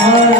Amen.